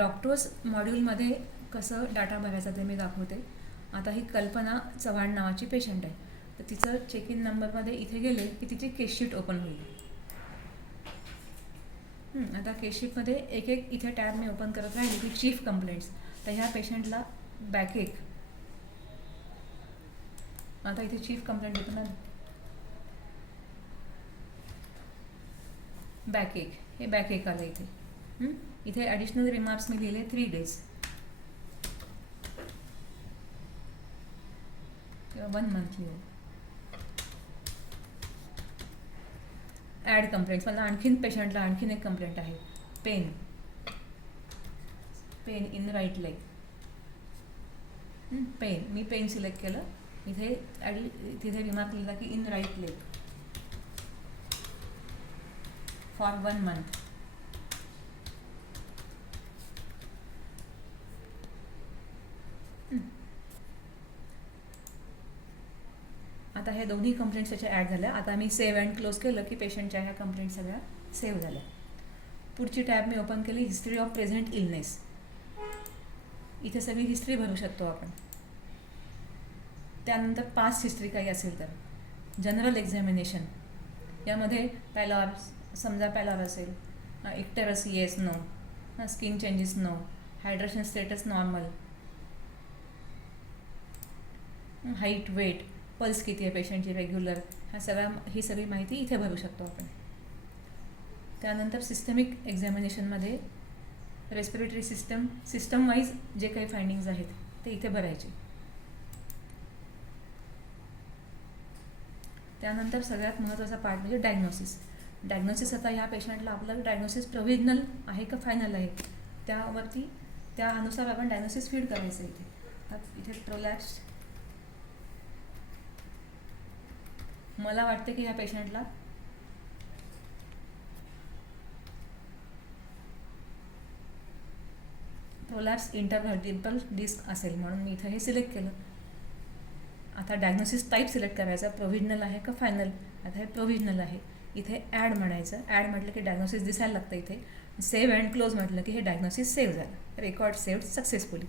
Doctors मॉड्यूलमध्ये कसं data भरायचा ते मी दाखवते. आता ही कल्पना चव्हाण नावाची पेशंट आहे, तर तिचं चेक इन नंबरमध्ये इथे गेले की तिची केस शीट ओपन होईल. आता केस शीटमध्ये एक एक इथे टॅब मी ओपन करत राहिली की चीफ कंप्लेंट्स. तर ह्या पेशंटला बॅकएक. आता इथे चीफ कंप्लेंट येतो ना, बॅकएक. हे बॅकएक आलं इथे. इथे ॲडिशनल रिमार्क्स मी लिहिले 3 days किंवा 1 month लिहिले. Add complaints. मला आणखीन पेशंटला आणखीन एक कंप्लेंट आहे, pain in right leg. Pain, मी पेन सिलेक्ट केलं. इथे तिथे रिमार्क लिहिला की in right leg for 1 month. आता हे दोन्ही कंप्लेंट्स त्याच्या ॲड झाल्या. आता मी सेव्ह अँड क्लोज केलं की पेशंटच्या ह्या कंप्लेंट सगळ्या सेव्ह झाल्या. पुढची टॅब मी ओपन केली, हिस्ट्री ऑफ प्रेझेंट इलनेस. इथे सगळी हिस्ट्री भरू शकतो आपण. त्यानंतर पास्ट हिस्ट्री काही असेल तर, जनरल एक्झामिनेशन यामध्ये पॅलॉर, समजा पॅलॉर असेल, icterus yes no, skin changes no, hydration status normal, height, weight, pulse किती आहे पेशंटची रेग्युलर, ही सगळी माहिती इथे भरू शकतो आपण. त्यानंतर सिस्टमिक एक्झामिनेशनमध्ये रेस्पिरेटरी सिस्टम वाईज जे काही फाइंडिंग्ज आहेत ते इथे भरायचे. त्यानंतर सगळ्यात महत्त्वाचा पार्ट म्हणजे डायग्नोसिस. आता ह्या पेशंटला आपलं डायग्नोसिस प्रोव्हिजनल आहे का फायनल आहे, त्यानुसार आपण डायग्नोसिस फीड करायचं इथे. प्रोलॅप्स. मला वाटते की ह्या पेशंटला प्रोलॅप्स इंटरव्हर्टिब्रल डिस्क असेल, म्हणून मी इथं हे सिलेक्ट केलं. आता डायग्नोसिस टाईप सिलेक्ट करायचा, प्रोव्हिजनल आहे का फायनल. आता हे प्रोव्हिजनल आहे. इथे ॲड म्हणायचं. ॲड म्हटलं की डायग्नोसिस दिसायला लागतं इथे. सेव्ह अँड क्लोज म्हटलं की हे डायग्नोसिस सेव्ह झालं. Record save successfully.